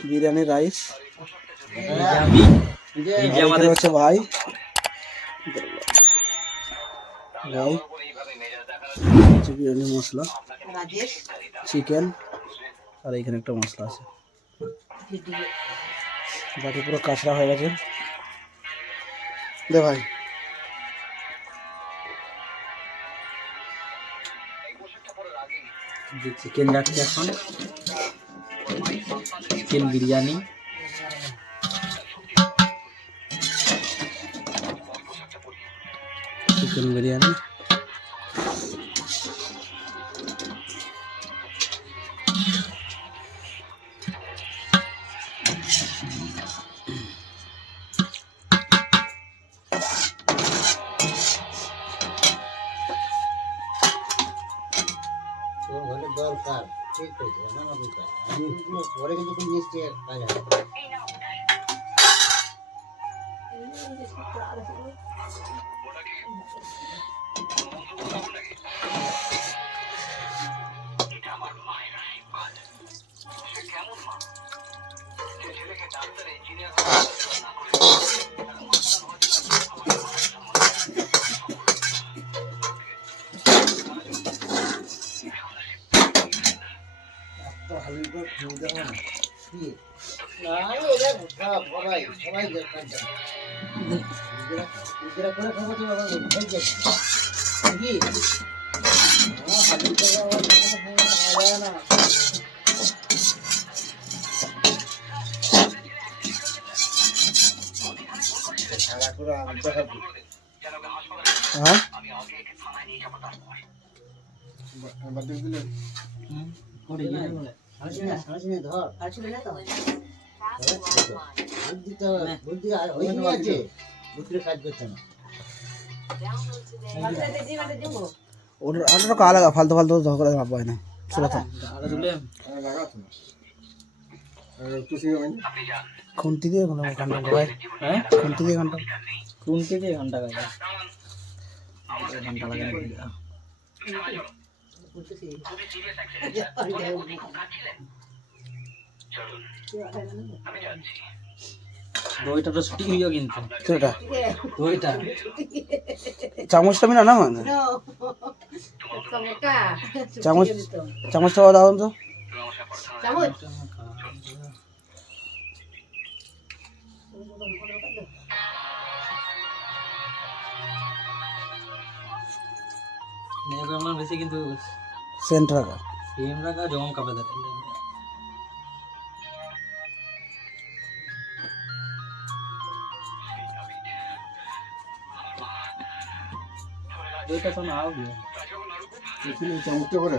biryani rice আমাদের হচ্ছে ভাই বিরিয়ানি মশলা চিকেন আর এইখানে একটা মশলা আছে বাকি পুরো কাঁচড়া হয়ে গেছে দে ভাই চিকেন যাচ্ছে এখন চিকেন বিরিয়ানি চিকেন বিরিয়ানি দরকার ঠিক আছে আমার দরকার আমি পরে কিন্তু নিশ্চয় কাজ হবে হ্যাঁ ওটা কালা ফালতু ফালতু ধরে ভাববাই না চলো তো খুন্তি দিয়ে ঘন্টা ভাই হ্যাঁ খুন্তি দিয়ে ঘন্টা কোন থেকে ঘন্টা লাগে ঘন্টা লাগে দইটা তো শুটিং হইও কিন্তু সেটা দইটা চামচটা মিনা না মানে চামচ চামচটা দাও তো নেবে আমার বেশি কিন্তু সেন্ট রাখা সেম রাখা জম কাপে দেয় দইটা তো নাও দিয়ে চামচটা করে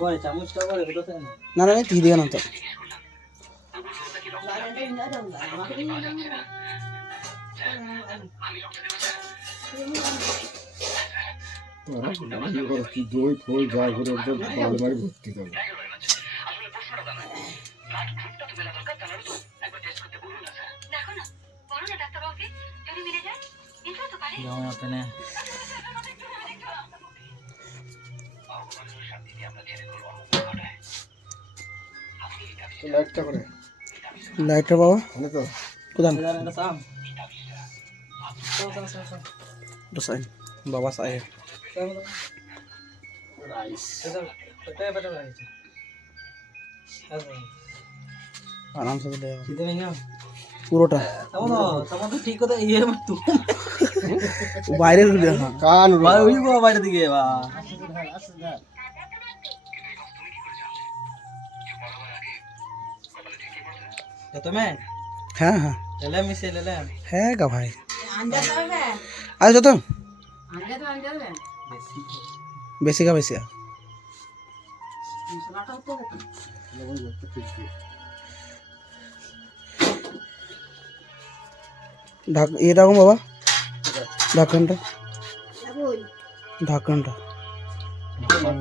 কয় চামচটা করে কোথা থেকে না না ঠিক দিয়ে না তো দই ফল যা করে একদম আলমারি ভর্তি করে জম আপনে লাইটটা করে লাইটটা বাবা মানে তো কোথায় এটা সাম সাইন বাবা সাহেব রাইস এটা বেটা লাগছে आराम से ले सीधे में ना পুরোটা तब तो ठीक होता ये मत तू বাইরে উঠে হ্যাঁ কান भाई वही को বাইরে দিকে বা तो मैं হ্যাঁ হ্যাঁ ले ले मिसे ले ले হ্যাঁ গা ভাই अंडा तो है আচ্ছা তো अंडा है বেশি কা বেশি मसाला तो ঢাক এটা রাখুন বাবা ঢাকনটা ঢাকনটা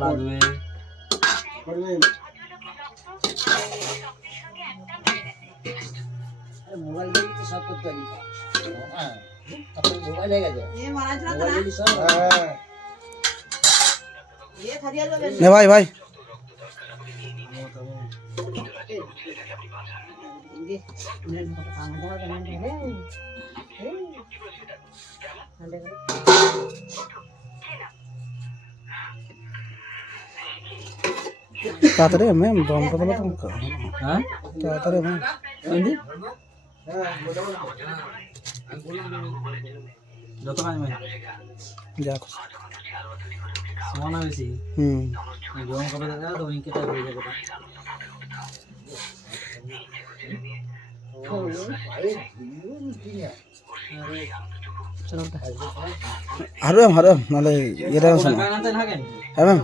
লাগবে মোবাইল দিয়ে তো সব করতে পারি হ্যাঁ আপনার মোবাইল হয়ে গেছে এ মারা ছিল তো না মোবাইল সব এ খারিয়া যাবে নে ভাই ভাই ये उन्हें बहुत काम है तो नहीं है তাড়াতাড়ি ম্যাম দমটা বলো তো হ্যাঁ তাড়াতাড়ি ম্যাম ఏంది যত কাজ মানে যা সমানা বেশি হুম গরম কবে দেখা তো ইনকে টাইপ হয়ে যাবে হারো নালে এটা শোনো কারণ তো থাকেন হ্যাঁ ম্যাম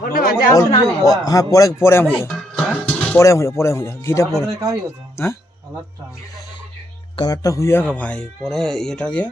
হ্যাঁ পরে পরে হয়ে যা পরে হয়ে যা ঘিটা পরে কাজ হতো হ্যাঁ কালারটা কালারটা হইয়া ভাই পরে এটা দিয়ে